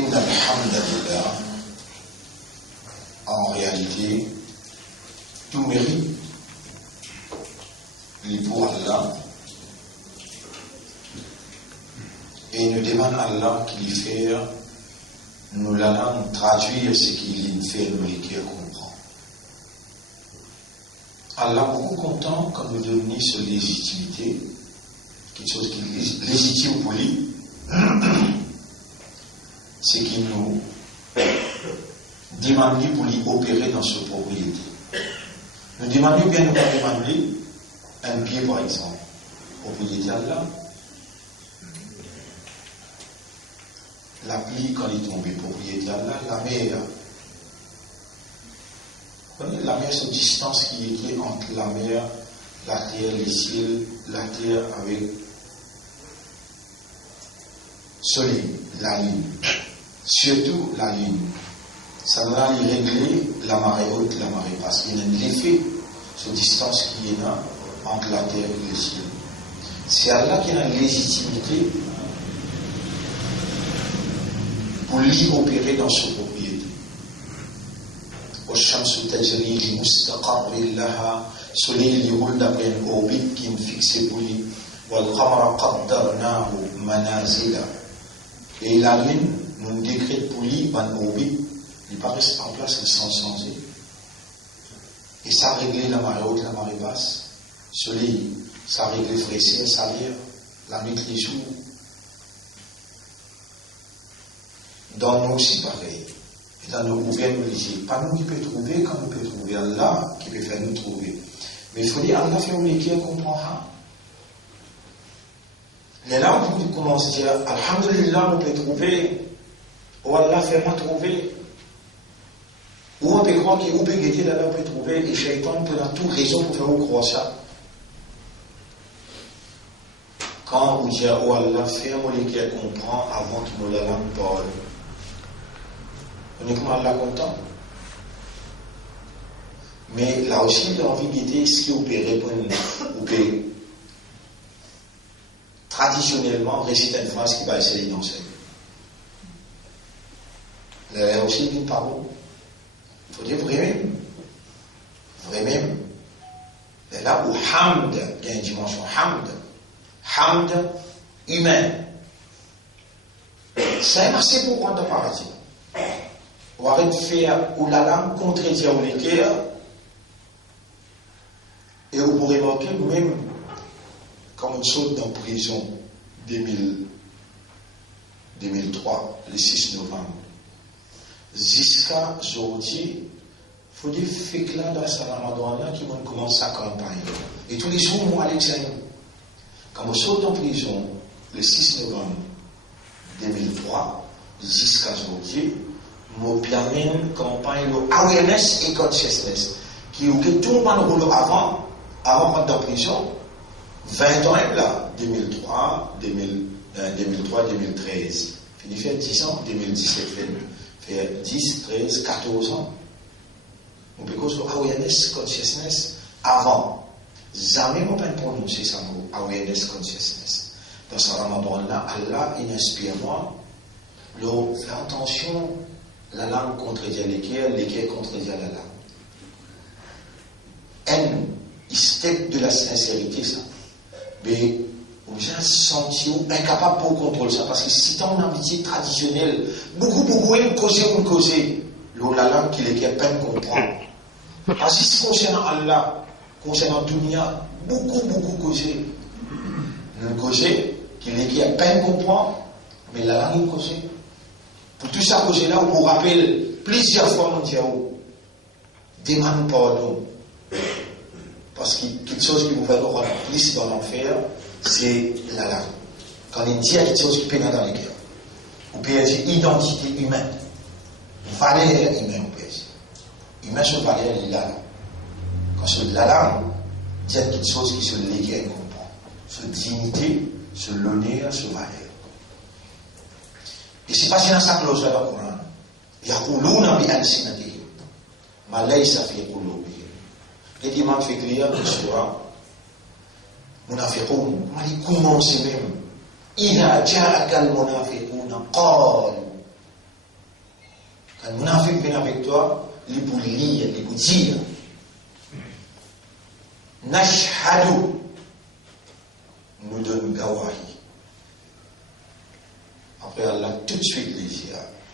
Inna alhamdulillah, en réalité, tout mérite est pour Allah et nous demande à Allah qu'il fait nous l'allons traduire ce qu'il fait nous les comprend. Allah beaucoup content quand nous donnons sa légitimité, quelque chose qui est légitime pour lui, c'est qu'il nous demande pour lui opérer dans sa propriété. Nous demandons bien nous pas demander un pied par exemple, propriété d'Allah. La pluie quand il est tombé, propriété d'Allah, la mer. Vous voyez, la mer, c'est une distance qui est entre la mer, la terre, les ciels, la terre avec soleil, la lune. Surtout la lune. Ça va régler la marée haute, la marée basse. Il y a un effet, cette distance qui est là entre la terre et le ciel. C'est Allah qui a la légitimité pour lui opérer dans sa propriété. Au-Shamsu tajri li mustaqarrin laha, soleil il roule d'après une orbite qui est fixée pour lui. Wal-qamara qaddarnahu manazila. Et la lune, nous décrète pour lui une orbite, il paraît en place le sans changer. Et ça réglé la marée haute, la marée basse. Soleil, ça réglé fraîcheur, salaire, la nuit, les jours. Dans nous aussi pareil. Et dans nos gouvernements, pas nous qui peut trouver, comme nous peut trouver Allah qui peut faire nous trouver. Mais il faut dire, Allah fait un métier qu'on comprend. Les là où vous commencez à dire, Alhamdulillah, on peut trouver, ou Allah fait moi trouver. Ou on peut croire qu'il peut guetter là, on peut trouver, et Shaitan peut avoir toute raison pour faire vous croire ça. Quand vous dites, oh Allah, fais-moi les qu'elle comprend avant qu'il me la langue parle. On est comment Allah content. Mais là aussi, il a envie de guetter ce qui opérait pour nous. Traditionnellement, récite une phrase qui va essayer d'enseigner. Là aussi, une parole. Il faut dire vrai même. Là où hamd, il y a une dimension hamd humain. C'est assez pour prendre le paradis. On va arrêter de faire ou la langue contredire ou l'équerre. Et vous pourrez remarquer, même quand on saute dans la prison 2003, le 6 novembre, jusqu'à aujourd'hui, il faut dire que là, dans ce Ramadan-là, qui vont commencer sa campagne. Et tous les jours, moi, à l'examen. Quand on saute en prison, le 6 novembre 2003, jusqu'à aujourd'hui, on permet une campagne de awareness et consciousness, qui est tout le monde avant d'entrer en prison, 20 ans là, 2003, 2013. Il fait 10 ans, 2017, fait 10, 13, 14 ans. On peut cause de awareness, consciousness, avant. Jamais on ne peut prononcer ça mot, awareness, consciousness. Dans ce Ramadan-là, Allah, il inspire moi, faire attention, la langue contredit l'équerre contredit la langue. Il step de la sincérité, ça. Mais on a senti incapable pour contrôler ça, parce que si tu as une amitié traditionnelle, beaucoup aiment causer, la langue qui l'équerre peine comprendre. Parce que si concernant Allah, concernant Dunia, beaucoup causer. Le causer, qui l'équerre peine comprendre, mais la langue est causée. Pour tout ça, causer là, on vous rappelle plusieurs fois, mon Dieu, demande pardon. Parce que quelque chose qui vous fait encore plus dans l'enfer, c'est la langue. Quand il dit quelque chose qui pénètre dans les cœurs, on peut dire identité humaine, valeur humaine, on peut dire. Humain sur valeur, il est là. Quand sur la langue, dit quelque chose qui se légué comprend. Sur dignité, sur l'honneur, sur valeur. Et c'est pas si dans sa clause là dans le Coran. Yaquluna bi alsinatihim ma laysa fi qulubihim. Et l'imam fait clair le surah munafiqun, ma li commence même. Idha ja'aka al-munafiquna qalu Quand mon Afrique vient avec toi, il peut lire, il peut dire. Nashhadu nous donne gawahi. Après, Allah tout de suite les dit.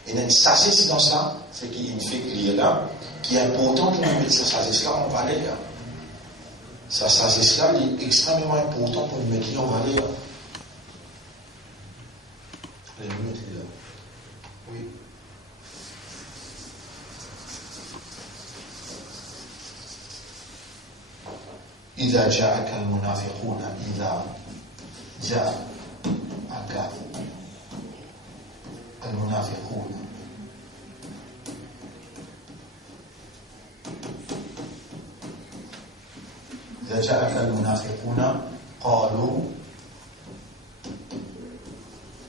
Et une sagesse dans ça, c'est qu'il y a une fille qui est là, qui est important pour nous mettre cette sagesse-là en valeur. Sa sagesse-là, il est extrêmement important pour nous mettre en valeur. Les minutes, là. Oui. إذا جاءك المنافقون إذا جاءك المنافقون إذا جاءك المنافقون قالوا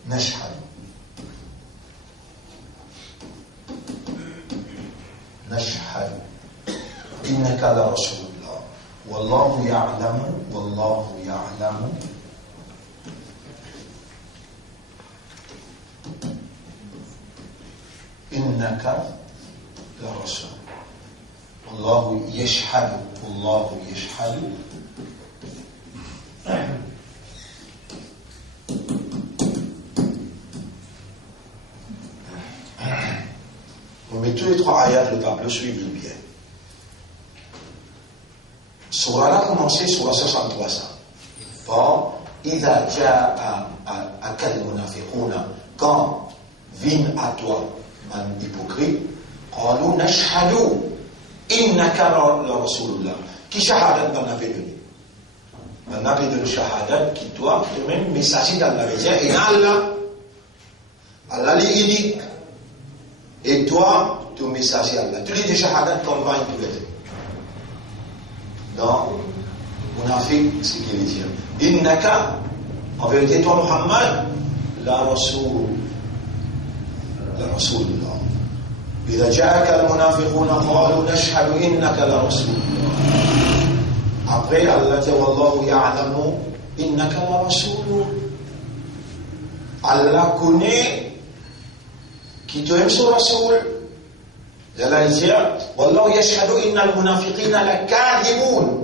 نشهد إنك لرسول الله والله يعلم إنك لرسول والله يشهد On met tous les trois ayats le tableau, suivez-le bien. Surah là commencé sur la 63 ça. Or, إذا جاءك المنافقون quand viennent à toi un hypocrite, قالوا نشهد إنك لرسول الله. Qui shahadat dans la vie de lui? On a fait de shahadat qui doit le même message dans la vie et Allah les unique. Et toi, ton message est Allah. Tu lis des shahadat comme va une pouvette. Donc, on a fait ce qu'il dit. Innaka, en vérité, toi, Muhammad, la Rasulullah. إذا جاءك المنافقون قالوا نشهد إنك لرسول الله. Après, Allah dit Wallahu ya'lamu innaka la rasul. Allah connaît qui te aime sur Rasoul. Allah dit Wallahu yashhadu innal munafiqina lakadibun.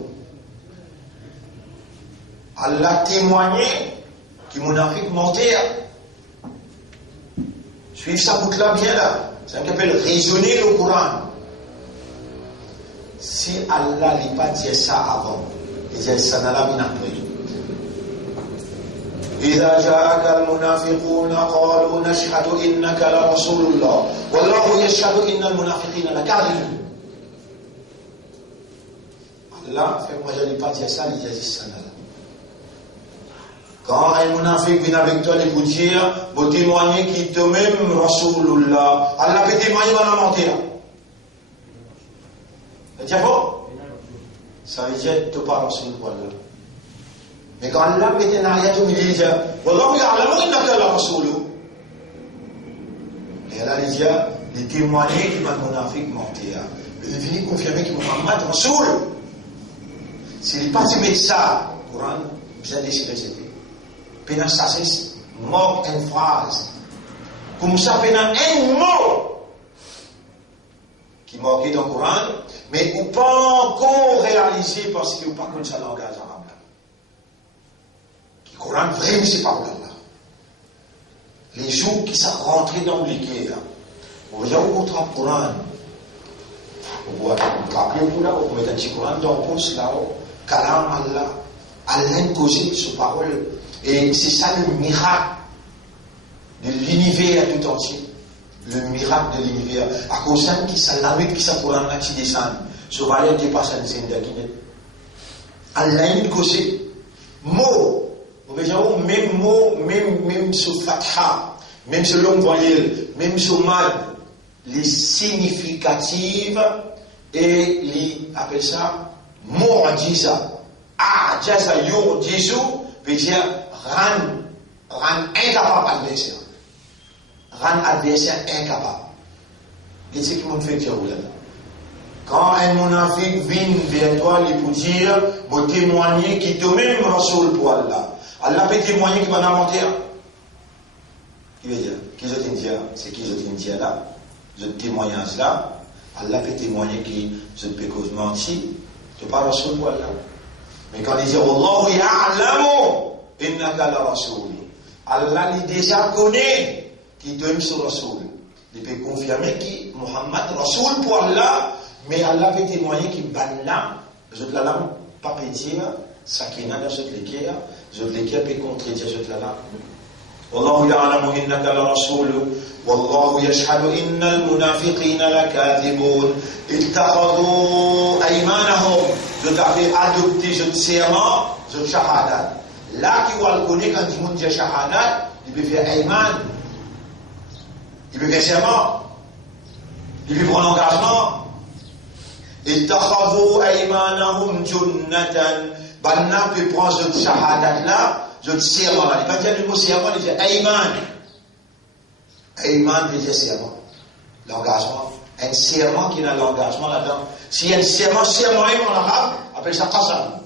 Allah témoignait que les munafiqs mentaient. Suivez ça boucle-là bien là. C'est ce qu'on appelle raisonner le Coran. Si Allah n'a pas dit ça avant, il dit ça n'a pas bien après. إذا جاءك المنافقون قالوا نشهد إنك لرسول الله والله يشهد إن المنافقين لكاذبون. Allah fait moi je n'ai pas dit ça, il dit ça là. Quand un munafiq vient avec toi les vous dire, vous témoignez qu'il te même Rasulullah. Allah peut témoigner dans la mentir. C'est bon? Ça veut dire que tu pas Rasulullah. Mais quand Allah met un ayat au milieu, il dit Wallahu ya'lamu innaka la Rasul. Et Allah dit les témoigner qu'il m'a munafiq mentir. Il vient confirmer que Muhammad Rasul. S'il n'est pas de mettre ça, le Coran, vous allez se réciter. Pena sagesse, mot une phrase. Comme ça, pena un mot qui marqué dans le Coran, mais ou pas encore réalisé parce que ou pas comme ça langage arabe. Le Coran vraiment c'est pas là. Les jours qui sont rentrés dans l'équerre, vous voyez où le Coran, vous rappelez vous là, vous mettez un petit Coran dans le poste là-haut, Kalam Allah, Allah causé sur parole. Et c'est ça le miracle de l'univers tout entier. Le miracle de l'univers. À cause de qui ça la qui ça pour un qui descend. Ce valet dépasse un zène d'Akinet. Allah une cause. Mot. Vous voyez, même mot, même sur fatha, même sur longue voyelle, même sur mad, les significatives et les, appelle ça, mu'jiza. Ajaza yu'jizu, veut dire, rend incapable adversaire. Rend adversaire incapable. Et c'est ce qui m'a fait dire là. Quand un munafiq vient vers toi, il peut dire, vous témoignez qu'il te même Rasoul pour Allah. Allah peut témoigner qu'il va mentir. Qui veut dire? Qui je t'ai dit? C'est qui je t'ai dit là? ce témoignage là, Allah fait témoigner que je ne peux pas mentir, tu pas Rasoul pour Allah. Mais quand il dit Wallahu ya'lamu innaka la Rasoul, Allah il déjà connaît qu'il donne sur Rasoul. Il peut confirmer que Muhammad Rasoul pour Allah, mais Allah fait témoigner qu'il ban là, je te l'ai pas dire, ça qui est dans cette l'équerre, je l'équerre peut contredire je te l'ai. والله يعلم إنك لرسول والله يشهد إن المنافقين لكاذبون اتخذوا أيمانهم je t'avais adopté je te serment je te shahadat là qui va le connaître quand il dit shahadat il peut faire ayman il peut faire serment il peut prendre engagement اتخذوا أيمانهم جنة banna peut prendre ce shahadat là je te serment là. Il ne va pas dire le mot serment, il dit Ayman. Ayman veut dire serment. L'engagement. Un serment qui a l'engagement là-dedans. S'il y a un serment en arabe, appelle ça qasam.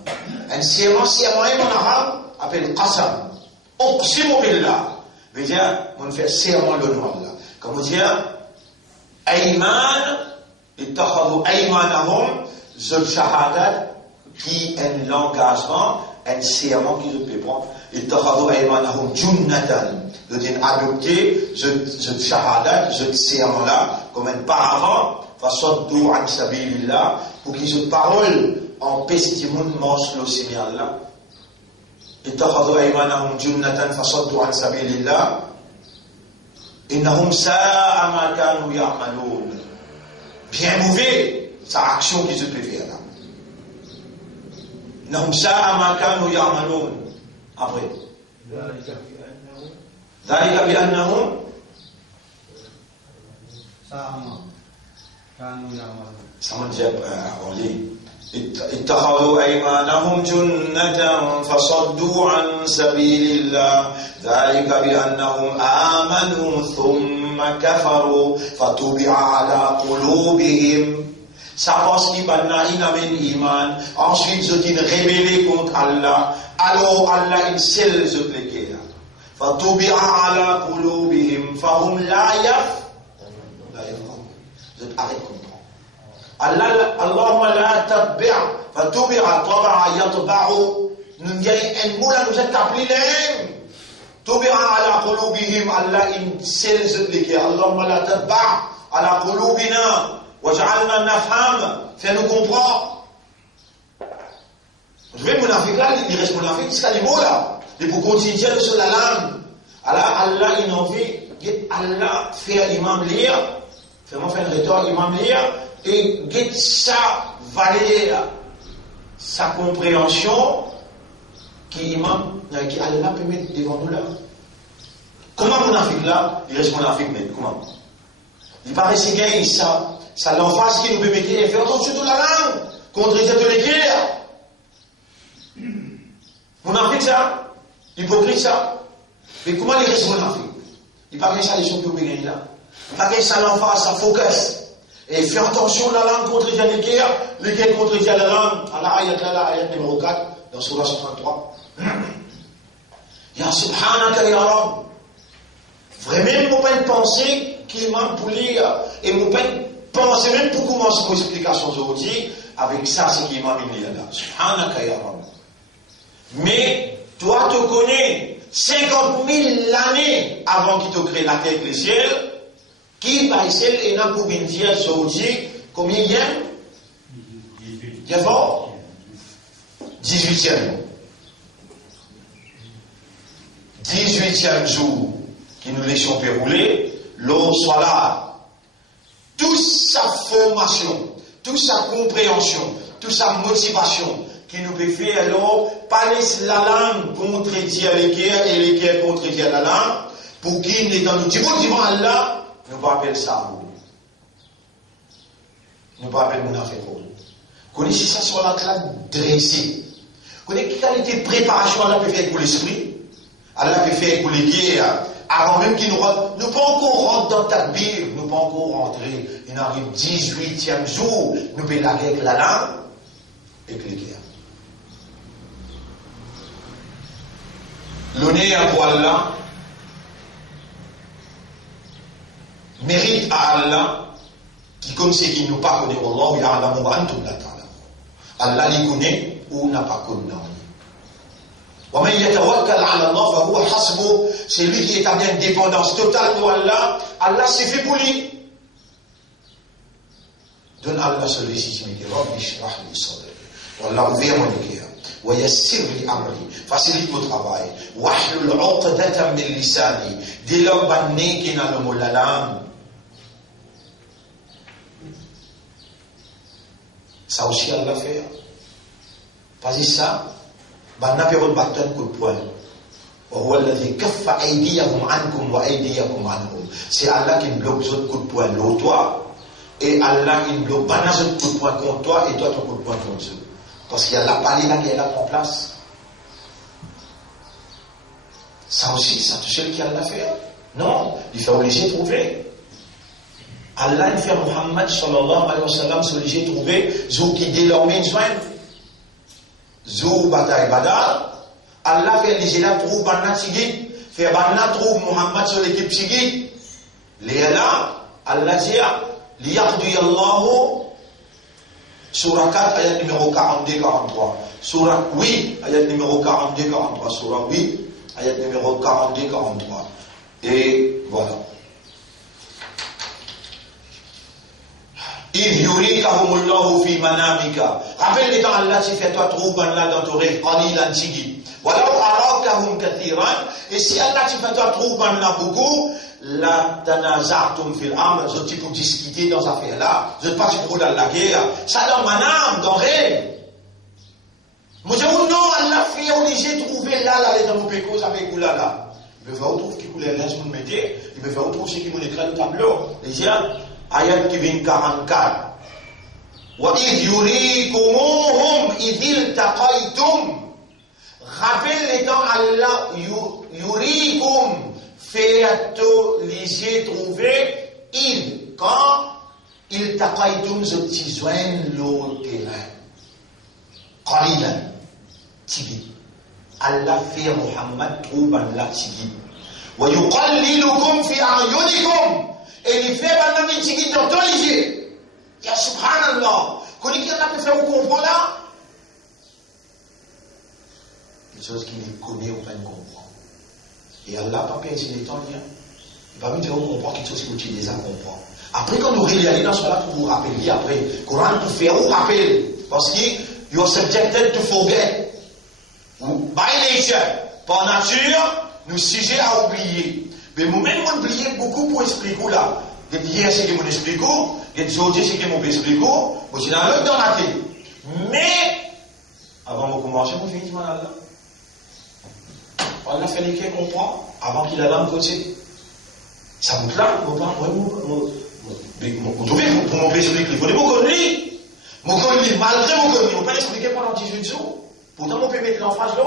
Un serment en arabe, appelle qasam. Uqsimu billah. Veut dire, on fait serment le nom là. Comme on dit, Ayman, ittakhadhu aymanahum, zul shahadat, qui est l'engagement, un serment qui je peux prendre. اتخذوا أيمانهم جنة de dire adopter je shahadat je serment là comme un paravent fasaddu an sabilillah pour qu'ils se parole en testimoine sur le Seigneur là اتخذوا أيمانهم جنة fasaddu an sabilillah إنهم ساء ما كانوا يعملون bien mauvais sa action qu'ils se peut faire là إنهم ساء ما كانوا يعملون après ذلك بأنهم سمن جاب أولي اتخذوا أيمانهم جنة فصدوا عن سبيل الله ذلك بأنهم آمنوا ثم كفروا فطبع على قلوبهم. Ça pense qu'ils n'amènent iman. Ensuite, ils ont rébellé contre Allah. Alors Allah il scelle ce plaquet. فَطُبِعَ عَلَى قُلُوبِهِمْ فَهُمْ لَا يَفْقَهُونَ. Vous êtes arrêté de comprendre. Allahumma la tabbi' فَطُبِعَ طَبَعَ يَطْبَعُ. Nous y a un mot là, nous êtes appelés les طُبِعَ عَلَى قُلُوبِهِمْ. Allah il scelle ce plaquet. Allahumma la tabbi' عَلَى قُلُوبِنَا وَجَعَلْنَا نَفْهَمْ. Fais-nous comprendre. Je vais monafique là, il reste monafique jusqu'à les mots là. Et pour continuer sur la langue. Allah, il a envie, Allah fait l'imam lire, fait-moi faire une rhétorique, l'imam lire, et get sa valeur, sa compréhension, qui Allah peut mettre devant nous là. Comment monafique là, il reste monafique, mais comment? Il paraît que c'est ça l'emphase qui nous peut mettre et faire attention de la langue, contre les êtres de guerre. Monafique ça, hypocrite ça. Mais comment il reste monafique? Il paraît que ça les choses que vous gagnez là. Il paraît que ça l'emphase, ça focus. Et fait attention la langue contre les guerres contre la langue. À la ayat numéro 4, dans Surah 133. Ya subhanaka ya Rab. Vraiment, vous pouvez penser qu'il manque pour lire. Et vous pouvez penser même pour commencer vos explications aujourd'hui. Avec ça, c'est qu'il manque une lire là. Subhanaka ya Rab. Mais toi, tu connais 50 000 années avant qu'il te crée la terre et le ciel, qui va essayer de pour dire aujourd'hui combien il y a? 18e. 18e jour qui nous laissons dérouler, l'eau soit là. Toute sa formation, toute sa compréhension, toute sa motivation, qui nous peut faire alors parler la langue contredire les guerres et les guerres contredire la langue pour qu'il n'est dans nous devant Allah nous pas appeler ça nous pas appeler mon affaire connaissez ça sur la classe dressée connaissez quelle qualité de préparation Allah peut faire pour l'esprit Allah peut faire pour les guerres avant même qu'il nous rentre nous pas encore rentrer dans ta Bible nous pas encore rentrer il arrive 18e jour nous peut la guerre avec la langue et les guerres. L'honneur pour Allah, mérite à Allah qui connaît ce qu'il nous pas connaît. Wallahu ya'lamu wa antum la ta'lamun. Allah les connaît ou n'a pas connu. Wa man yatawakkal 'ala Allah fa huwa hasbuh. C'est lui qui établit une dépendance totale de Allah. Allah c'est fait pour lui. Donne Allah sa légitimité. Rabbi shrah li sadri. Wallah ouvre mon cœur. Wa yassir li amri. Facilite mon travail. Wahlul 'uqdatan min lisani. Dis-leur banné qui n'a le mot la langue. Ça aussi Allah fait. Pas ça. Banna période bâton coup de poing. وهو الذي كف أيديهم عنكم وأيديكم عنهم. C'est Allah qui bloque ce coup de poing l'autre toi. Et Allah il bloque pas ce coup de poing contre toi et toi ton coup de poing contre eux. Parce qu'il y a la parole là qui est là en place. Ça aussi, ça touche le qui Allah fait. Non, il fait obligé de trouver. Allah il fait Muhammad sallallahu alayhi wa sallam c'est obligé de trouver ceux qui désormais soin. Zou bataille badar. Allah fait les élèves trouve Banna Tigit. Fait Banna trouve Muhammad sur l'équipe Tigit. Les là, Allah dit liyaqdi Allahu Surah 4 ayat numéro 42-43. Surah 8 ayat numéro 42-43. Surah 8 ayat numéro 42-43. Et voilà. Il yurikahumullahu fi manamika. Rappelle quand Allah s'y fait toi trouve là dans ton rêve qalilan tigit. Walau arakahum kathiran. Et si Allah s'y fait toi trouve là beaucoup, la tanaza'tum fil amr, je t'ai pour discuter dans cette affaire là, je pas pour dans la guerre. Ça dans manam dans rêve. Moi je vous non Allah fait obligé de trouver là les dans mon pécos avec vous là. Il peut faire autre qui coulait rien vous mettez, il peut faire autre ce qui vous écrit le tableau. Les gens ayat qui vient 44. Wa idh yurikumuhum idh iltaqaytum. Rappelle les temps Allah yurikum fait les trouver il quand iltaqaytum je t'y joignent le terrain. Qalilan tibi. Allah fait Muhammad trouve Allah tibi. Wa yuqallilukum fi a'yunikum. Et il fait maintenant une tigite dans ton yeux. Ya subhanallah. Connais qui a pu faire vous comprendre là? Quelque chose qu'il connaît ou pas comprendre. Et Allah n'a pas perdu les temps rien. Il va me dire on comprend quelque chose que tu déjà comprends. Après quand nous réalisons dans ce là pour vous rappeler après. Coran pour faire vous rappeler. Parce que you are subjected to forget. By nature. Par nature, nous sujets à oublier. Mais moi-même, on oublie beaucoup pour expliquer là. Des hier, c'est que mon explique, des autres, c'est que mon explique, moi, j'ai un autre dans la tête. Mais, avant de commencer, on finit mal là. On a fait les quais comprendre, avant qu'il a l'âme côté. Ça vous là, vous trouvez, pour mon expliquer, il faut des mots comme lui. Mon comme lui, malgré mon comme lui, on peut l'expliquer pendant 18 jours. Pourtant, on peut mettre l'emphase là,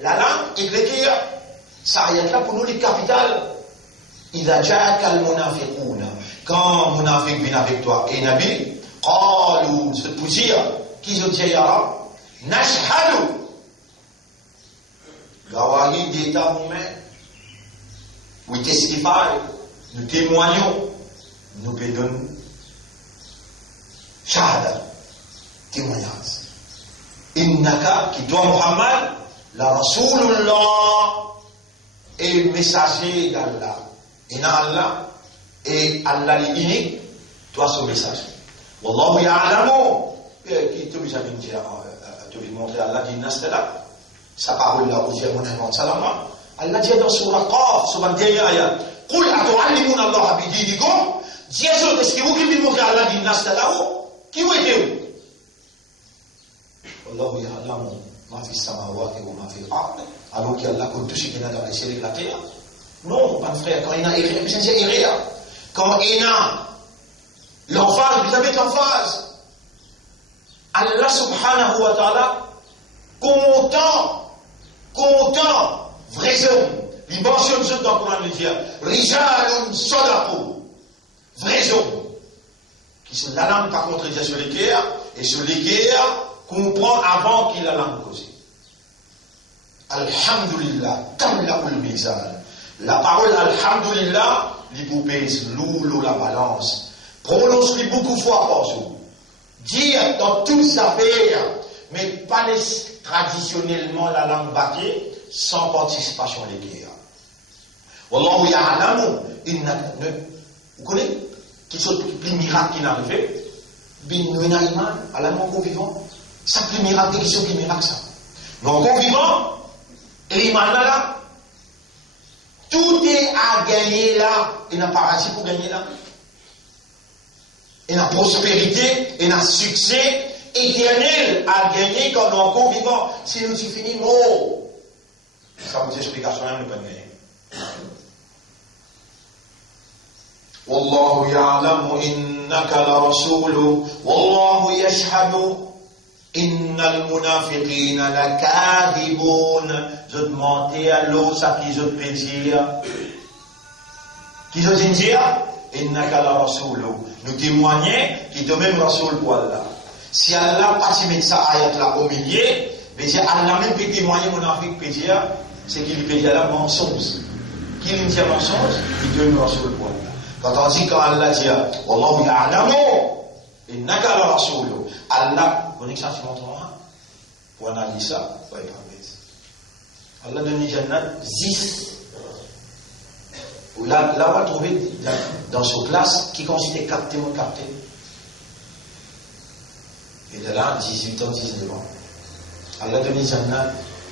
la langue, et l'écrire. Ça rien là pour nous les capitales. إذا جاءك المنافقون quand munafiq vient avec toi et Nabi قالوا se dire qui je dis ya Rab nashhadu gawahi d'état humain we testify nous témoignons nous pédons shahada témoignage innaka qui toi Muhammad la Rasulullah et messager d'Allah. Et dans Allah, et Allah est unique, toi ce message. Wallahu ya'lamu. Qui te lui montrer Allah dit Nastala. Sa parole là, vous dire mon invente salama. Allah dit dans Surah Qaf, sur la dernière ayat. Qul atu'allimuna Allah bidinikum. Dieu, est-ce que vous qui lui montrer Allah dit Nastala? Qui vous êtes-vous? Wallahu ya'lamu. Ma fi samawati wa ma fi al-ard. Alors qu'Allah compte tout ce qu'il y a dans les cieux et la terre. Non, mon frère, quand il y a erreur, c'est erreur. Quand il y a l'emphase, vous avez l'emphase. Allah subhanahu wa ta'ala, content, vrais hommes. Il mentionne ce dans le Coran, il dit, rijalun sadaqu, vrais hommes. Qui sont la langue par contre, il dit sur les guerres, et sur les guerres, comprend avant qu'il a la langue causée. Alhamdulillah, tamla'ul mizan. La parole Alhamdulillah l'hypopèse lourd la balance. Prononce-lui beaucoup de fois par jour. Dire dans toutes les affaires, mais pas traditionnellement la langue battée, sans participation à l'église. Wallahu ya'lamu innaka. Vous connaissez qui sont les plus miracles qui n'arrivent? Bin Nouina Iman, à la non vivant. Ça plus miracle, qui sont plus miracles ça. Non vivant, et l'Iman là, tout est à gagner là, et n'a paradis pour gagner là. Et la prospérité, et le succès éternel à gagner quand on est encore vivant. Sinon, c'est fini, mort. Ça vous explication, ne pas gagner. Wallahu ya'lamu innaka la rasulu, wallahu yashhadu innal munafiqina lakadibun. Je te mentais à l'eau, ça qui je te plaisir. Qui je te dire? Innaka la rasulu. Nous témoignons qu'il est même rasoul pour Allah. Si Allah pas si mettre ça ayat là au milieu, mais si Allah même peut témoigner mon Afrique peut dire, c'est qu'il peut dire là mensonge. Qu'il dit mensonge, il donne rasoul pour Allah. Quand on dit quand Allah dit Wallahu ya'lamu innaka la rasoul. Allah, vous connaissez ça sur mon temps pour analyser ça, pas être Allah donne une jannat 10. Là, on va trouver dans ce classe qui consiste à capter mon capté. Et de là, 18 ans, 19 ans. Allah donne une jannat,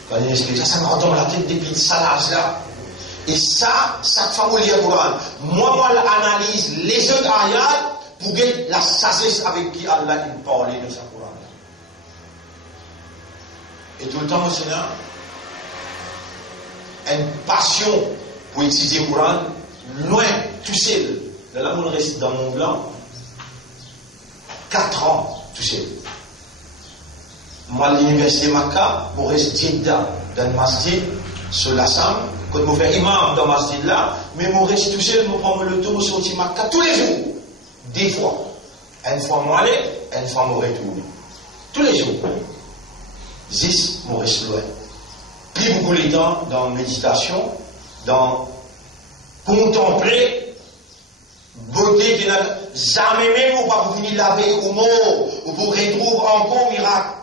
quand il explique ça, ça me retombe la tête depuis ça là. Et ça favorise le Coran. Moi, l'analyse les autres ayats pour get la sagesse avec qui Allah il parlait de sa Coran. Et tout le temps, aussi là, une passion pour étudier le Coran, loin, tout seul. Là, on reste dans mon blanc, 4 ans, tout seul. Moi, à l'université Makkah, je reste Jeddah, dans le masjid, sur la Sam, quand je fais imam dans le masjid là, mais je reste tout seul, je prends le tour, je sortis Makkah tous les jours. 10 fois. Une fois, je aller, une fois, je retourne. Tous les jours. 10, je reste loin. Plus beaucoup de temps dans la méditation, dans contempler beauté qui n'a jamais même ou pas pour finir la veille ou mort ou pour retrouver encore miracle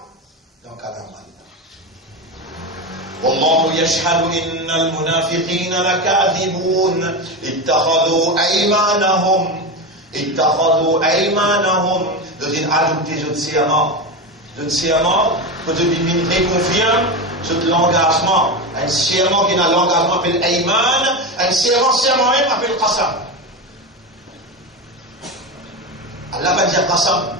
dans Kadam. والله يشهد إن المنافقين لكاذبون اتخذوا أيمانهم de dire adopter je serment pour te dire confiant sur l'engagement un serment qui a l'engagement appelle Ayman un serment même appelle Qasam. Allah va dire Qasam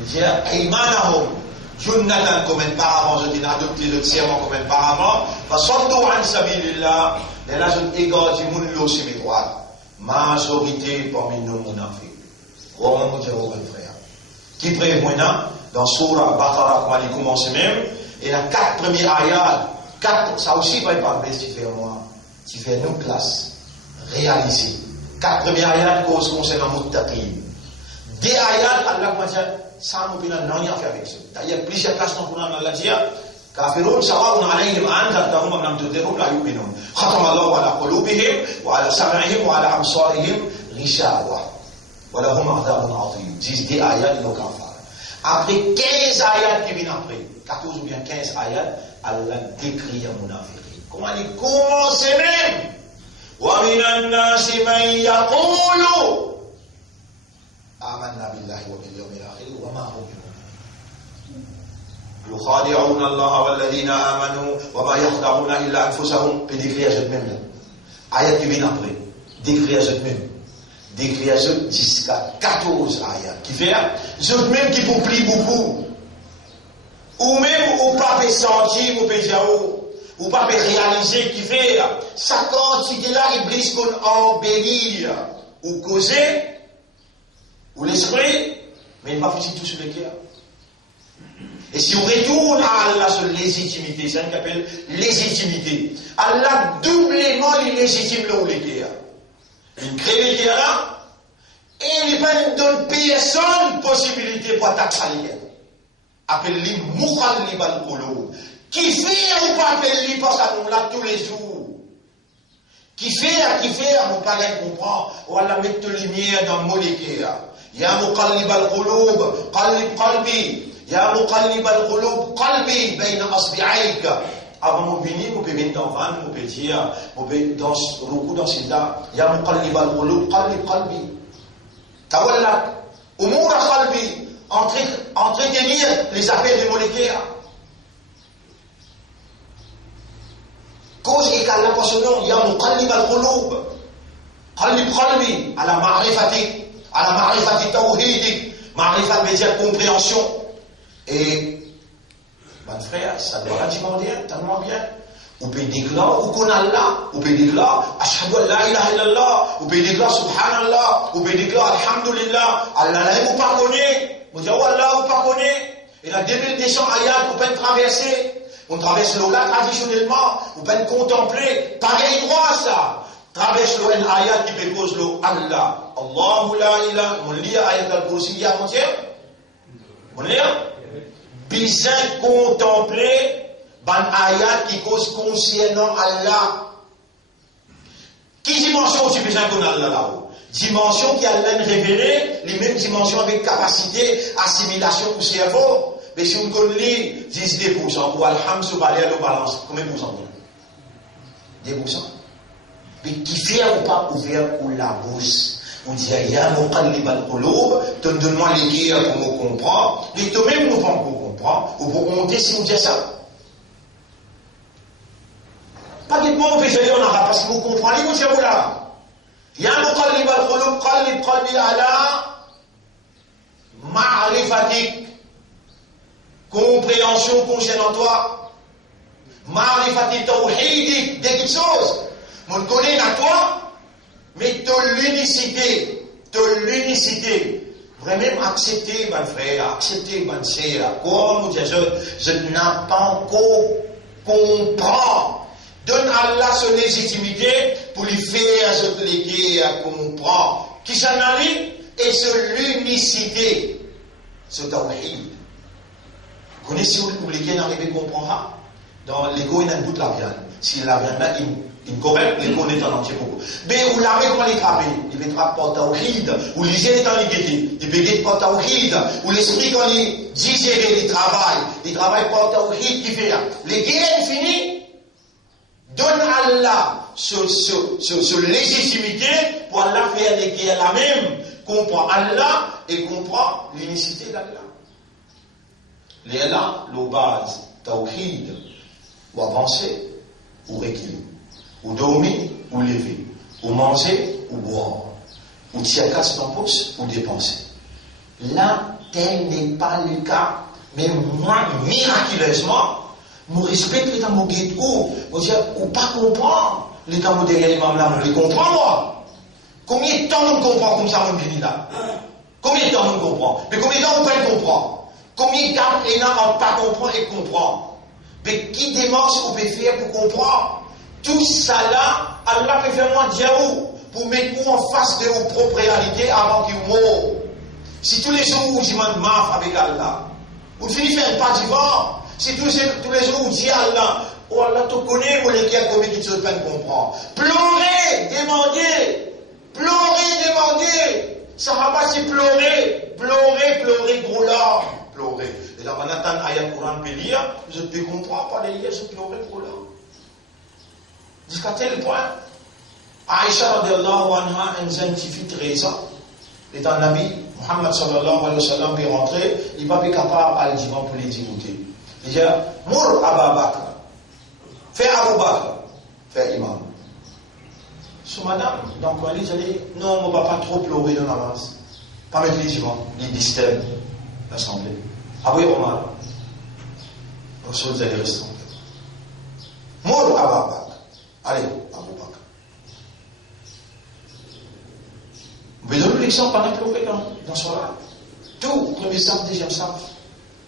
il dit Aymanahum Junnatan comme un paravent, je dis adopter le serment comme un paravent, va sortir en sabilillah, et là je égale du monde l'eau sur mes droites. Majorité parmi nous munafiq. Comment vous dire, mon frère? Qui prévoit dans Surah Baqarah, comme il commence même, et la 4 premières ayats, 4, ça aussi va pas baisser, tu fais moi, tu fais nos classes, réaliser. 4 premières ayats cause concernant Muttaqin. Des ayats, Allah va dire, ça nous n'a rien à faire avec ça. D'ailleurs, plusieurs places dans le Coran, Allah dit, كافرون سواء عليهم أنذرتهم أم لم تنذرهم لا يؤمنون ختم الله على قلوبهم وعلى سمعهم وعلى أبصارهم غشاوة ولهم عذاب عظيم. 10 des ayats de nos cafards. Après 15 ayats qui viennent après, 14 ou bien 15 ayats, Allah décrit un munafiqin. Comment il commence même? وَمِنَ النَّاسِ مَنْ يَقُولُ آمَنَّا بِاللَّهِ وَبِالْيَوْمِ الْآخِرِ وَمَا هُمْ يخادعون الله والذين آمنوا وما يخدعون إلا أنفسهم. Puis décrire à eux-mêmes là. Ayat qui vient après. Décrire à eux-mêmes. Décrire à eux jusqu'à 14 ayats. Qui fait eux-mêmes qui publient beaucoup. Ou même au pas sentir, ou pas ou pas réaliser qui fait sa quantité là, Iblis qu'on embellit ou causer ou l'esprit, mais il ne va pas tout sur le cœur. Et si on retourne à Allah sur légitimité, c'est ce qu'on appelle légitimité. Allah doublement il légitime là où les guerres. Il crée les guerres là, et il ne donne personne possibilité pour attaquer les guerres. Appelle-les Mukhallib al-Qulub. Qui fait ou pas appelle-les parce que nous là tous les jours. Qui fait, mon palais comprend. Voilà, mettre lumière dans mon molécule. Ya muqallib al-qulub, qallib qalbi. Ya muqallib al-qulub, qalbi, bayna asbi'aik. Avant mon béni, mon peut mettre en van, mon peut dire, mon peut dans beaucoup dans ces là. Ya muqallib al-qulub, qallib qalbi. Tawalla, umura qalbi, entretenir les affaires de molécule. Cause égale la poissonneau, ya muqallib al-qulub, qallib qalbi, à la ma'rifati tawhidik, ma'rifat veut dire compréhension. Et, mon frère, ça doit relativement bien, tellement bien. Vous pouvez déclarer, vous connaissez Allah, vous pouvez déclarer, ashhadu an la ilaha illallah, vous pouvez déclarer subhanallah, vous pouvez déclarer alhamdulillah, Allah vous pas connaît, vous dites, oh Allah, vous pas connaît. Et la 2200 ayats, vous pouvez traverser. On traverse l'eau là traditionnellement, vous pouvez contempler, pareil droit ça. Traverse l'eau un ayat qui peut cause l'eau Allah. Allahu la ilaha, on lit ayat al-Kursi avant-hier. On lit. Bien contempler, ban ayat qui cause concernant Allah. Qui dimension tu besoin qu'on a Allah là-haut? Dimension qui a Allah révélé, les mêmes dimensions avec capacité, assimilation au cerveau. Mais si on connaît 10% pour Alhamdou Balé à la balance, combien de pourcents? 10%. Mais qui fait ou pas ouvert pour la bouche? On dit, ya muqallib al-qulub, donne-moi les guerres pour nous comprendre. Mais toi-même, nous pas pour comprendre, ou pour monter si on dit ça. Pas que moi, on peut faire en arabe, parce que vous comprenez, vous dites, là. Ya muqallib al-qulub, qallib qalbi ala ma'rifatik. Compréhension concernant toi. Ma'rifati tawhidik, des petites choses. On connaît à toi, mais l'unicité. Vraiment accepter, mon frère, accepter, mon sœur. Comme je n'ai pas encore compris. Donne à Allah son légitimité pour lui faire ce légué à comprendre. Qui s'en arrive, et c'est l'unicité. Ce tawhid. Vous connaissez où les gens arrivent à comprendre? Dans l'ego, il y a un bout de la viande. Si la viande là, il correct, l'ego est en entier beaucoup. Mais où l'arrêt comment les frapper? Il peut frapper par tawhid, où les gens est en égalité, il peut guetter par tawhid, où l'esprit quand il digère, il travaille par tawhid qui fait là. Les guerres finies, donne à Allah ce légitimité pour Allah faire les guerres la même, comprend Allah et comprend l'unicité d'Allah. Les là, le base, tawhid, ou avancer, ou reculer, ou dormir, ou lever, ou manger, ou boire, ou tirer casse dans pouce, ou dépenser. Là, tel n'est pas le cas, mais moi, miraculeusement, nous respectons dans mon guide ou pas comprendre, les temps derrière l'imam là, je comprends moi. Combien de temps on comprend comme ça, mon béni là? Combien de temps on comprend? Mais combien de temps on peut le comprendre? Combien de temps les gens n'ont pas compris et comprendre? Mais qui démarche on peut faire pour comprendre? Tout ça là, Allah peut faire moi dire pour mettre vous en face de vos propres réalités avant qu'il meure. Si tous les jours vous demandez maf avec Allah, vous finissez faire pas du vent. Si tous les jours vous dites Allah, oh Allah te connaît, vous les gars, combien de choses peine comprendre. Pleurez, demandez. Ça va pas si pleurer, gros larmes. Pleurer. Et là, on attend ayat Coran peut lire, je ne comprends pas les liens, je pleurer gros larmes. Jusqu'à tel point, Aïcha radiallahu anha, une jeune fille de 13 ans, étant Nabi, Muhammad sallallahu alayhi wa sallam, peut rentrer, il va pas être capable à le pour les dégoûter. Il dit, Mour Abba Bakr, fais Abu Bakr, fais imam. So madame, donc on dit, non, on ne va pas trop pleurer dans l'avance. Pas mettre les divans, les disturb l'assemblée. Abu Omar, vous allez rester. Mour Abba Bakr, allez, Abu Bakr. Vous donnez l'exemple pendant que vous dans ce là. Tout, premier saf, deuxième saf.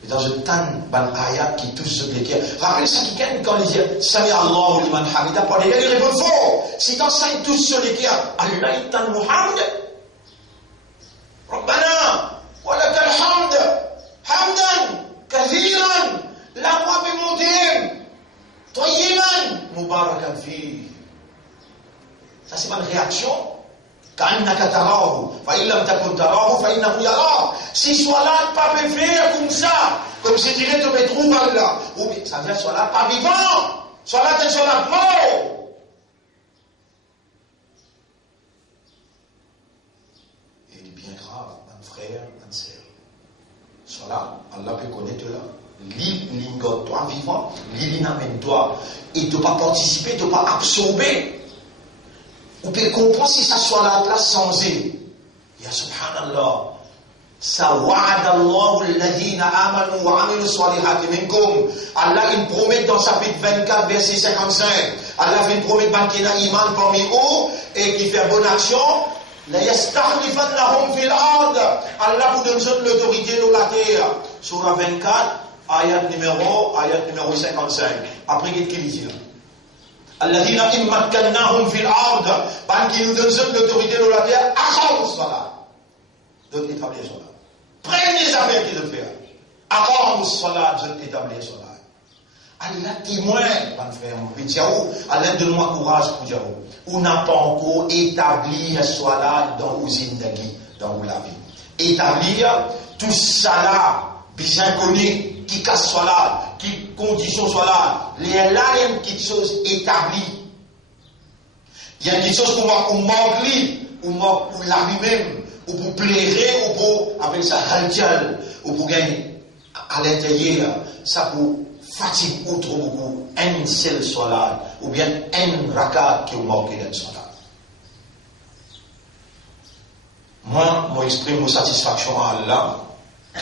Et dans un temps, ban ayat qui touche ce qui est. Rappelez ça qui gagne quand il dit Sami Allahu liman hamida. Pour les gars, ils répondent fort. Si quand ça, il touche ce qui est, Allah est un Muhammad. Rabbana, wa lakal hamd. Hamdan, kathiran. La voix peut monter. Tayyiban, mubarakan fi. Ça, c'est pas une réaction. Si soit là, pas peut faire comme ça, comme si dirait tu me trouves là. Ou bien, ça veut dire soit là, pas vivant. Soit là, tu sois là, mort. Et il est bien grave, mon frère, mon sœur. Soit là, Allah peut connaître là. L'ingot, toi vivant, l'amène toi. Et tu ne pas participer, tu ne pas absorber. Ou peut comprendre si ça soit la place sans eux. Ya subhanallah. Sa'wa'adallahu alladhina amanu wa 'amilu salihati minkum. Allah il promet dans chapitre 24 verset 55. Allah fait une promesse qui a iman parmi eux et qui fait bonne action. La yastakhlifannahum fil ard. Allah vous donne l'autorité dans la terre. Surah 24 ayat numéro 55. Après qu'est-ce qu'il dit là? Alladhina immakkannahum fil ard, ban qui nous donne l'autorité de la terre, aqamu salat. Donc établir salat. Prenez les affaires qu'ils doivent faire. Aqamu salat, je établir salat. Allah témoin, mon frère, mon petit Diaou, Allah donne-moi courage pour Diaou. On n'a pas encore établi la salat dans vos zindagi, dans la vie. Établir tout ça là, bien connu. Qui casse soit là, qui condition soit là, il y a là quelque chose établi. Il y a quelque chose qu'on manque lui, ou manque pour la lui-même, ou pour plaire, ou pour appeler ça haldial, ou pour gagner à l'intérieur, ça pour fatiguer outre beaucoup, un seul soit là, ou bien un rakat qui est manqué d'un soit là. Moi, j'exprime mon satisfaction à Allah,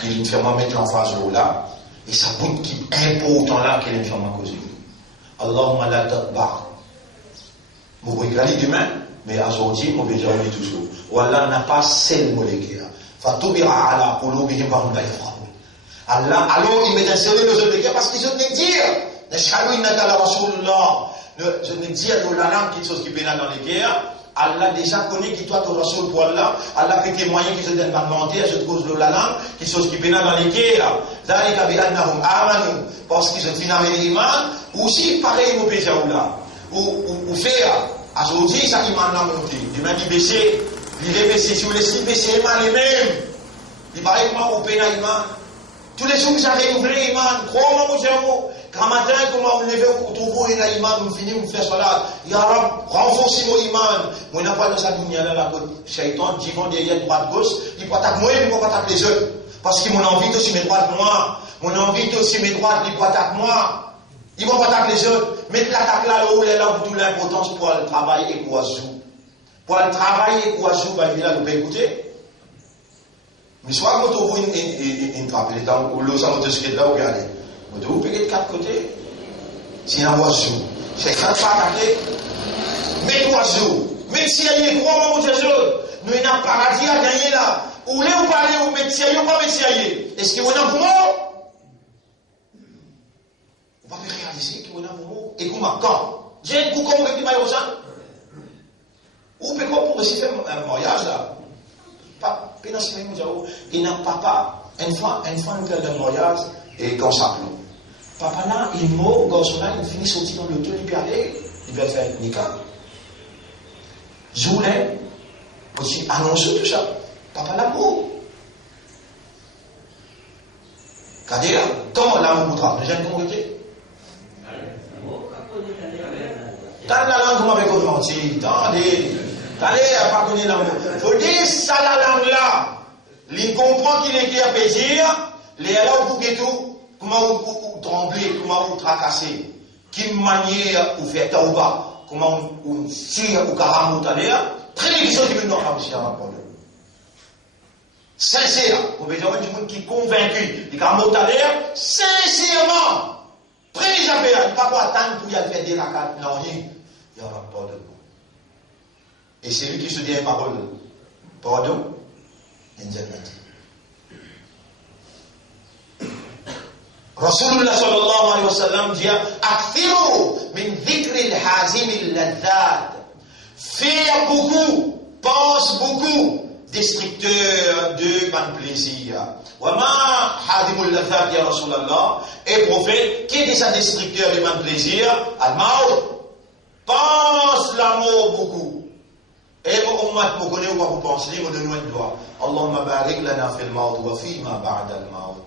qui me fait mettre en phase là. Et ça bout qui est important là qu'elle est en cause. Allahumma la tatba'. Mon regret demain, mais aujourd'hui, mon béja dit toujours. Wallah n'a pas seul molécule. Fatubira ala qulubihim wa hum la yafqahun. Allah, alors il met un serré dans le cœur parce qu'ils ont dit dire. Nashhadu innaka la rasulullah. Je ne dis à la langue quelque chose qui pénale dans les guerres. Allah déjà connaît qui toi ton rasoul pour Allah. Allah fait témoigner qu'ils se donnent pas mentir, je te cause de la langue, qui sont qui pénal dans les guerres. Zalika bi annahum amanu, parce qu'ils ont finalement l'iman, ou si pareil au péché là. Ou faire, aujourd'hui ça iman n'a monté. Demain il baisse, il est baissé, si vous laissez baisser iman les mêmes. Il paraît que moi au pénal iman. Tous les jours que j'avais renouvelé iman, crois-moi mon cerveau. Quand matin, comment on lève au trouveau et l'imam, on finit, on fait salat. Ya Rab, renforcez mon iman. Moi, il n'a pas de ça, il y a là, la côte. Shaitan, divant derrière, droite, gauche. Il peut attaquer moi, il ne peut pas attaquer les autres. Parce que mon envie aussi mes droites, moi. Mon envie aussi mes droites, il peut attaquer moi. Il ne peut pas attaquer les autres. Mettre l'attaque là, où il est là, pour toute l'importance pour le travail et pour Azou. Pour le travail et pour Azou, il est là, vous pouvez écouter. Mais soit quand on voit une trappe, il est dans le salon de skate là, regardez. Vous pouvez de quatre côtés. C'est un oiseau. C'est quand pas attaqué. Mais oiseau. Même s'il y a des gros moments de choses, nous avons un paradis à gagner là. Ou les ou parler ou mettre sérieux ou pas mettre sérieux. Est-ce qu'il y a un moment? On va réaliser qu'il y a un moment. Et comment? Quand? J'ai un coup comme le maillot ça. Ou peut-être pour aussi faire un mariage là. Pas, il n'a papa. Une fois, nous faisons un mariage et qu'on s'appelle. Papa là, il est mort, garçon là, il finit sortir dans le tour, il peut aller, il va faire un nika. Zoulé, aussi annoncer tout ça. Papa là, mort. Kadira, comment là, on voudra? Les gens comment était? Dans la langue, comment avec vous mentir? Attendez, pardonnez la langue. Il faut dire ça la langue là. Il comprend qu'il est qui a plaisir, les là où vous tout. Comment vous tremblez, comment vous tracassez, quelle manière vous faites taouba, comment vous tire ou caramou d'aller, prédiction du monde aussi à ma parole. Sincère, vous pouvez dire du monde qui est convaincu, du caramou d'aller, sincèrement, prédiction, il ne va pas attendre pour y aller faire des rakats, non, il y a ma parole. Et c'est lui qui se dit une parole, pardon, indemnité. Rasulullah sallallahu alayhi wa sallam dit Akthiru min dhikri al-hazim al-ladhat. Faire beaucoup, pense beaucoup, destructeur de bon plaisir. Wa ma hadim al-ladhat ya Rasulullah. Et prophète, qui est ça destructeur de bon plaisir? Al-maut. Pense l'amour beaucoup. Et mon ummat, vous connaissez quoi vous pensez, vous donnez une doigt. Allahumma barik lana fil maut wa fi ma ba'da al maut.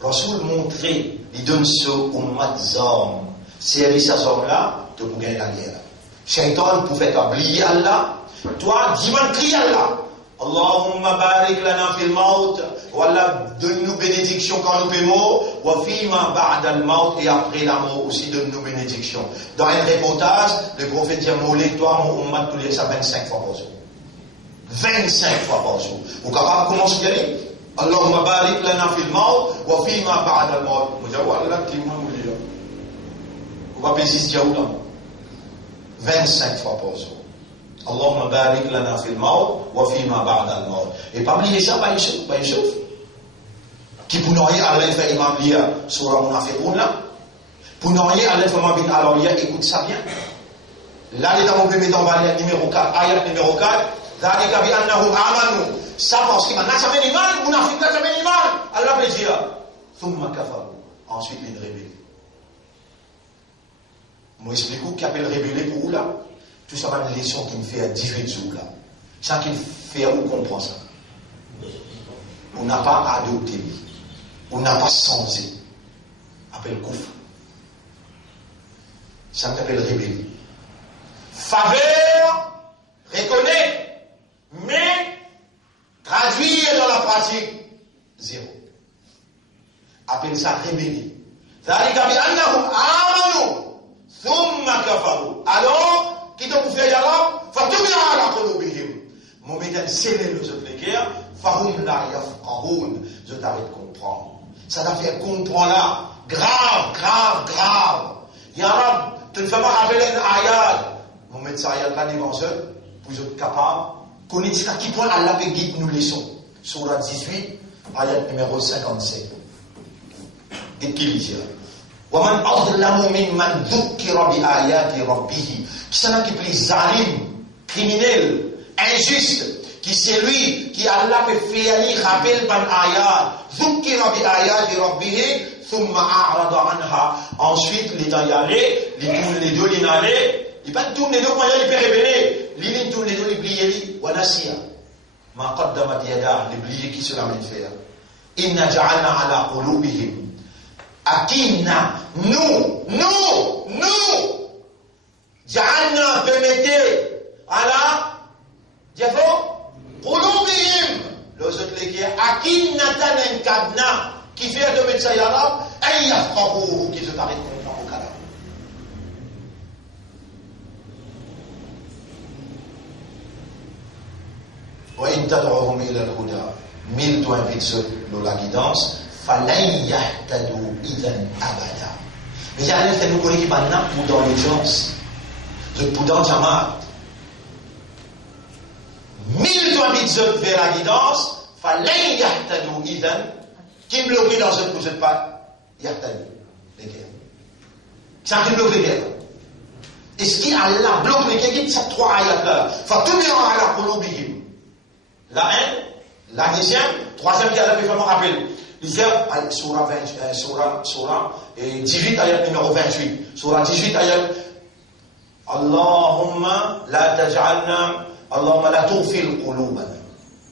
Rasoul montrer, il donne ce ummat zam. C'est sa zam là, tu peux gagner la guerre. Shaitan pour faire oublier Allah. Toi, dis-moi, crie Allah. Allahumma barik lana fil maut. Wallah, donne-nous bénédiction quand nous paiement. Wa fi ma ba'da al maut. Et après la mort aussi, donne-nous bénédiction. Dans un reportage, le prophète dit, toi, mon ummat, tu lis ça 25 fois par jour. 25 fois par jour. Vous êtes capable de commencer à dire Allahumma barik lana fil maut. Wa fi ma ba'da al maut. Vous dites, Allah, qui m'a dit là. Vous va pésister à où là? 25 fois par jour. Allahumma barik lana fil maut wa fi ma ba'da al maut. Et pas oublier ça, pas Yusuf. Qui pour nous Allah fait imam liya surah Munafiqun là. Pour nous Allah fait imam bin Alawiya, écoute ça bien. Là, les dames, on peut mettre en valeur numéro 4, ayat numéro 4. Dhalika bi annahum amanu. Ça parce qu'il m'a jamais iman, Munafiq n'a jamais iman. Allah peut dire, thumma kafaru. Ensuite, il rébelle. Moi, explique-vous qui appelle révéler pour où là? Tout ça va une leçon qui me fait à 18 jours là. Ça qui me fait où comprend ça. On n'a pas adopté, on n'a pas sensé. Appelle kouf. Ça s'appelle révéler. Faveur, reconnaître, mais traduire dans la pratique, zéro. Appelle ça révéler. Dhalika bi annahum amanu. Alors, qui t'ont fait yalab, fatubia ala qulubihim. Mon méthode, c'est les autres guerres, fahum la yafqahun. Je t'arrête de comprendre. Ça t'a fait comprendre là, grave. Yarab, tu ne fais pas appeler un ayat. Mon médecin ayat là, devant eux, vous êtes capables. Connaissez à qui point Allah peut guider nous leçons. Surah 18, ayat numéro 57. Et qui lit là? وَمَنْ أَظْلَمُ مِمَّنْ ذُكِّرَ بِآيَاتِ رَبِّهِ. Qui c'est là qui est plus zalim, criminel, injuste, qui c'est lui qui Allah peut faire rappel par ayat. ذُكِّرَ بِآيَاتِ رَبِّهِ ثُمَّ أَعْرَضَ عَنْهَا. Ensuite, les temps y aller, les deux les n'aller, il pas tourner les deux quand il peut révéler. Les tourne les deux les plier, وَنَسِيَ مَا قَدَّمَتْ يَدَاهُ. Les plier qui se l'amène faire. إِنَّا جَعَلْنَا عَلَى قُلُوبِهِمْ. Akina, nous, Ja'alna permettez, ala, Diafo, Qulubihim, les autres les Akina tanen kadna, qui fait de mettre ça yalab, ayafqahu, qui se t'arrête comprendre au kalam. Wa in tad'uhum ila al-huda, mille doigts invite la guidance. فَلَنْ يَهْتَدُوا إِذًا أَبَدًا. Mais il y a un fait nous connaît qui maintenant pour dans l'urgence. Je pour dans Jamaat. 1000 doigts de vers la guidance. فَلَنْ يَهْتَدُوا إِذًا. Qui bloque dans ce projet de pas يَهْتَدُوا. Les guerres. C'est un qui bloque les guerres. Est-ce qu'Allah bloque les guerres? C'est trois ayats là. فَتُمِرَ عَلَى قُلُوبِهِمْ. La 1, la deuxième, troisième qui a fait vraiment rappel. Surah 18, ayat numéro 28. Surah 18, ayat Allahumma la taj'alna, Allahumma la tughfil qulubana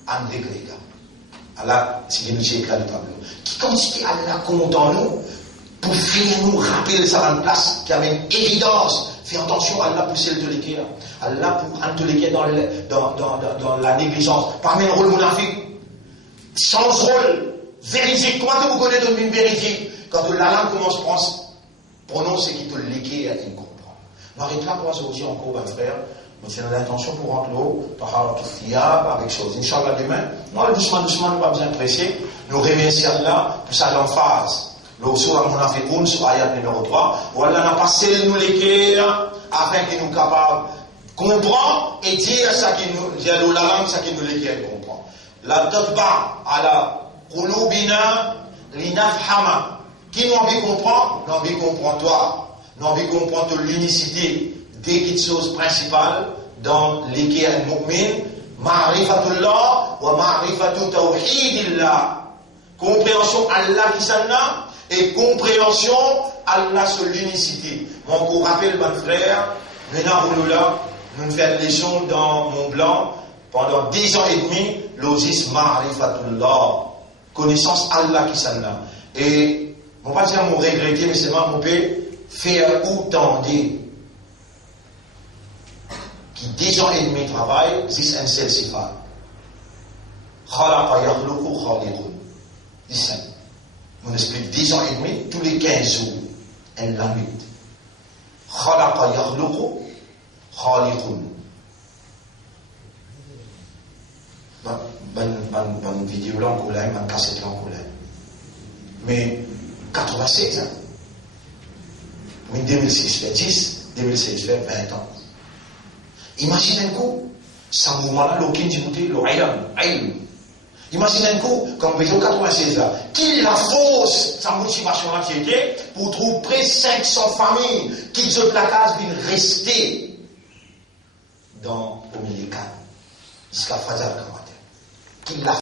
an dhikrika. Allah, c'est une éclat du tableau. Qui consiste Allah compte en nous pour faire nous rappeler ça en place, qui amène évidence. Fais attention à Allah pousser le l'équerre. Allah pour un l'équerre dans la négligence. Parmi le rôle monarchique, sans rôle. Véridique, comment vous connaissez une véridique? Quand la langue commence à prononcer, qui te l'équerre, il comprend. Nous arrêtons là pour aujourd'hui encore, mon frère. Nous avons l'intention pour rentrer l'eau, par avec chose. Inch'Allah demain, moi, doucement, nous pas bien pressé. Nous remercions Allah pour sa l'emphase. Le surah Munafiqun, sur ayat numéro 3, où Allah n'a pas scellé nous l'équerre, afin qu'il nous capable de comprendre et dire ça qui nous, dire la langue, ça qui nous l'équerre comprend. La tatba, à la Qulubina linafhama. Qui nous envie comprendre? Nous envie comprendre toi. Nous envie comprendre l'unicité des petites choses principales dans lesquelles mu'min, ma'rifatullah wa ma'rifatu tawhidillah. Compréhension Allah qui s'en a et compréhension Allah sur l'unicité. Mon coup rappelle mon frère, maintenant vous là, nous faisons une leçon dans Mont Blanc pendant 10 ans et demi, l'osis ma'rifatullah, connaissance Allah qui s'en a. Et, on va pas dire mon regretter, mais c'est moi, mon père, faire autant qui 10 ans et demi travail, c'est un seul sifat. Khalaqa yakhluqu khaliqun. C'est simple. On explique 10 ans et demi, tous les 15 jours, elle la lutte. Khalaqa yakhluqu khaliqun. Bonne vidéo là en couleur, bonne cassette là en couleur. Mais 86 ans. Mais 2006 fait 10, 2016 fait 20 ans. Imaginez un coup, ce moment-là, l'aucun du l'oïlam. Imaginez un coup, comme vous voyez 96 ans, qui la fausse, sa motivation là qui était, pour trouver près 500 familles qui de la case viennent rester au milieu cadre, jusqu'à Fajr. Qui l'a